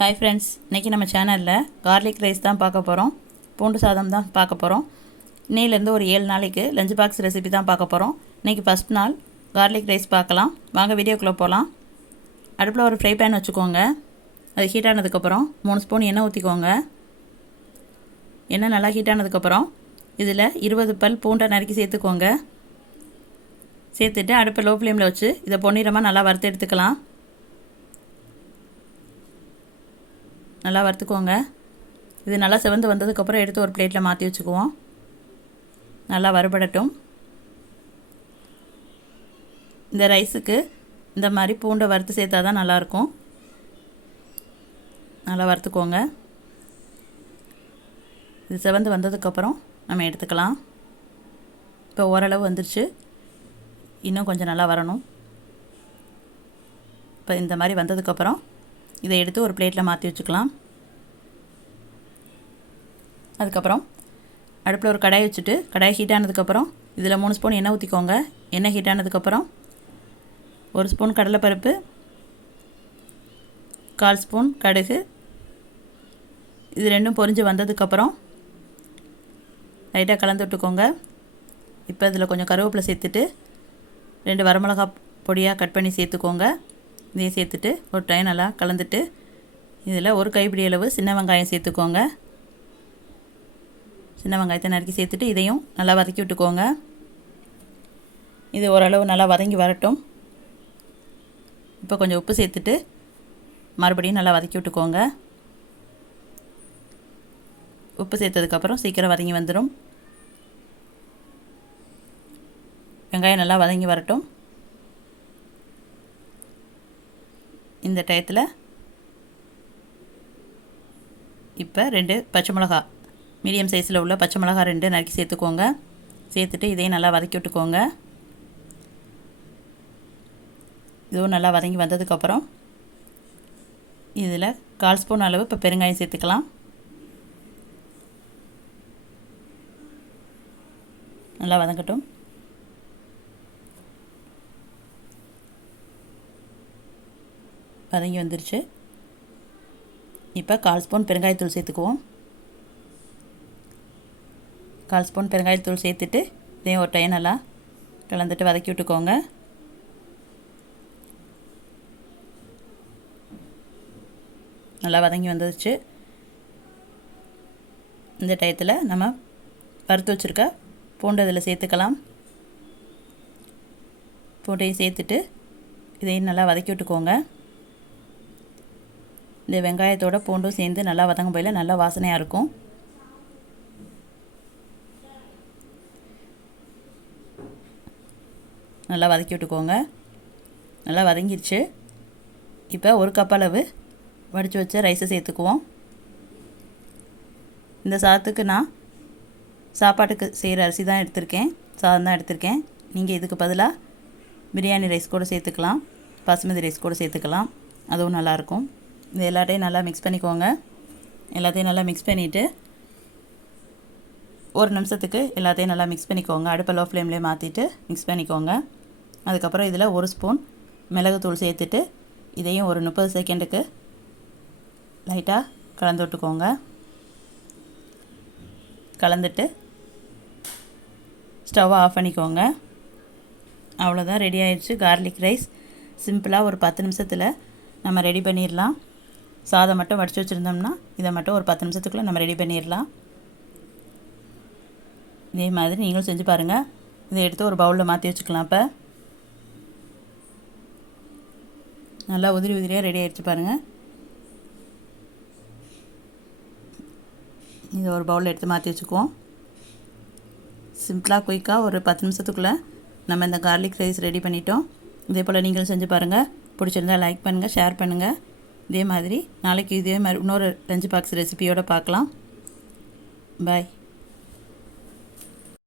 Hi friends, இன்றைக்கி நம்ம சேனலில் கார்லிக் ரைஸ் தான் பார்க்க போகிறோம். பூண்டு சாதம் தான் பார்க்க போகிறோம். இன்னையிலேருந்து ஒரு 7 நாளைக்கு லஞ்ச் பாக்ஸ் ரெசிபி தான் பார்க்க போகிறோம். இன்றைக்கி ஃபஸ்ட் நாள் கார்லிக் ரைஸ் பார்க்கலாம். வாங்க வீடியோக்குள்ளே போகலாம். அடுப்பில் ஒரு ஃப்ரை பேன் வச்சுக்கோங்க. அது ஹீட் ஆனதுக்கப்புறம் 3 ஸ்பூன் எண்ணெய் ஊற்றிக்கோங்க. எண்ணெய் நல்லா ஹீட் ஆனதுக்கப்புறம் இதில் 20 பல் பூண்டை நறுக்கி சேர்த்துக்கோங்க. சேர்த்துட்டு அடுப்பை லோ ஃப்ளேமில் வச்சு இதை பொன்னிறமாக நல்லா வறுத்து எடுத்துக்கலாம். நல்லா வறுத்துக்கோங்க. இது நல்லா செவந்து வந்ததுக்கப்புறம் எடுத்து ஒரு பிளேட்டில் மாற்றி வச்சுக்குவோம். நல்லா வறுபடட்டும். இந்த ரைஸுக்கு இந்த மாதிரி பூண்டை வறுத்து சேர்த்தா தான் நல்லாயிருக்கும். நல்லா வறுத்துக்கோங்க. இது செவந்து வந்ததுக்கப்புறம் நம்ம எடுத்துக்கலாம். இப்போ ஓரளவு வந்துருச்சு, இன்னும் கொஞ்சம் நல்லா வரணும். இப்போ இந்த மாதிரி வந்ததுக்கப்புறம் இதை எடுத்து ஒரு பிளேட்டில் மாற்றி வச்சுக்கலாம். அதுக்கப்புறம் அடுப்பில் ஒரு கடாய் வச்சுட்டு கடாய் ஹீட் ஆனதுக்கப்புறம் இதில் 3 ஸ்பூன் எண்ணெய் ஊற்றிக்கோங்க. எண்ணெய் ஹீட் ஆனதுக்கப்புறம் 1 ஸ்பூன் கடலைப்பருப்பு, 1/4 ஸ்பூன் கடுகு, இது ரெண்டும் பொரிஞ்சு வந்ததுக்கப்புறம் லைட்டாக கலந்து விட்டுக்கோங்க. இப்போ இதில் கொஞ்சம் கருவேப்பிலை சேர்த்துட்டு 2 வரமிளகா பொடியாக கட் பண்ணி சேர்த்துக்கோங்க. இதையும் சேர்த்துட்டு ஒரு டைம் நல்லா கலந்துட்டு இதில் ஒரு கைப்பிடி அளவு சின்ன வெங்காயம் சேர்த்துக்கோங்க. சின்ன வெங்காயத்தை நறுக்கி சேர்த்துட்டு இதையும் நல்லா வதக்கி விட்டுக்கோங்க. இது ஓரளவு நல்லா வதங்கி வரட்டும். இப்போ கொஞ்சம் உப்பு சேர்த்துட்டு மறுபடியும் நல்லா வதக்கி விட்டுக்கோங்க. உப்பு சேர்த்ததுக்கப்புறம் சீக்கிரம் வதங்கி வந்துடும். வெங்காயம் நல்லா வதங்கி வரட்டும். இந்த டயத்தில் இப்போ 2 பச்சை மிளகா, மீடியம் சைஸில் உள்ள பச்சை மிளகா 2 நறுக்கி சேர்த்துக்கோங்க. சேர்த்துட்டு இதையும் நல்லா வதக்கி விட்டுக்கோங்க. இதுவும் நல்லா வதங்கி வந்ததுக்கப்புறம் இதில் 1/4 ஸ்பூன் அளவு இப்போ பெருங்காயம் சேர்த்துக்கலாம். நல்லா வதங்கட்டும். வதங்கி வந்துருச்சு. இப்போ 1/4 ஸ்பூன் பெருங்காயத்தூள் சேர்த்துக்குவோம். 1/4 ஸ்பூன் பெருங்காயத்தூள் சேர்த்துட்டு இதையும் ஒரு டைம் நல்லா கலந்துட்டு வதக்கி விட்டுக்கோங்க. நல்லா வதங்கி வந்துருச்சு. இந்த டயத்தில் நம்ம வறுத்து வச்சுருக்க பூண்டை இதில் சேர்த்துக்கலாம். பூண்டையும் சேர்த்துட்டு இதையும் நல்லா வதக்கி விட்டுக்கோங்க. இந்த வெங்காயத்தோட பூண்டும் சேர்ந்து நல்லா வதங்கும் போயில நல்லா வாசனையாக இருக்கும். நல்லா வதக்கி விட்டுக்கோங்க. நல்லா வதங்கிடுச்சு. இப்போ 1 கப் அளவு வடித்து வச்ச ரைஸை சேர்த்துக்குவோம். இந்த சாதத்துக்கு நான் சாப்பாட்டுக்கு செய்கிற அரிசி தான் எடுத்திருக்கேன், சாதம் தான் எடுத்திருக்கேன். நீங்கள் இதுக்கு பதிலாக பிரியாணி ரைஸ் கூட சேர்த்துக்கலாம், பாசுமதி ரைஸ் கூட சேர்த்துக்கலாம், அதுவும் நல்லாயிருக்கும். இது எல்லாத்தையும் நல்லா மிக்ஸ் பண்ணிக்கோங்க. எல்லாத்தையும் நல்லா மிக்ஸ் பண்ணிவிட்டு 1 நிமிஷத்துக்கு எல்லாத்தையும் நல்லா மிக்ஸ் பண்ணிக்கோங்க. அடுப்பை லோ ஃப்ளேம்லேயே மாற்றிட்டு மிக்ஸ் பண்ணிக்கோங்க. அதுக்கப்புறம் இதில் 1 ஸ்பூன் மிளகுத்தூள் சேர்த்துட்டு இதையும் ஒரு 30 செகண்டுக்கு லைட்டாக கலந்து விட்டுக்கோங்க. கலந்துட்டு ஸ்டவ்வை ஆஃப் பண்ணிக்கோங்க. அவ்வளோதான், ரெடி ஆயிடுச்சு கார்லிக் ரைஸ். சிம்பிளாக ஒரு 10 நிமிஷத்தில் நம்ம ரெடி பண்ணிடலாம். சாதம் மட்டும் வடித்து வச்சுருந்தோம்னா இதை மட்டும் ஒரு 10 நிமிஷத்துக்குள்ளே நம்ம ரெடி பண்ணிடலாம். இதே மாதிரி நீங்களும் செஞ்சு பாருங்கள். இதை எடுத்து ஒரு பவுலில் மாற்றி வச்சுக்கலாம். இப்போ நல்லா உதிரி உதிரியாக ரெடி ஆகிடுச்சு பாருங்கள். இதை ஒரு பவுலில் எடுத்து மாற்றி வச்சுக்குவோம். சிம்பிளாக குயிக்காக ஒரு 10 நிமிஷத்துக்குள்ளே நம்ம இந்த கார்லிக் ரைஸ் ரெடி பண்ணிட்டோம். இதே போல் நீங்களும் செஞ்சு பாருங்கள். பிடிச்சிருந்தால் லைக் பண்ணுங்கள், ஷேர் பண்ணுங்கள். இதே மாதிரி நாளைக்கு இதே மாதிரி இன்னொரு லஞ்ச் பாக்ஸ் ரெசிபியோடு பார்க்கலாம். பாய்.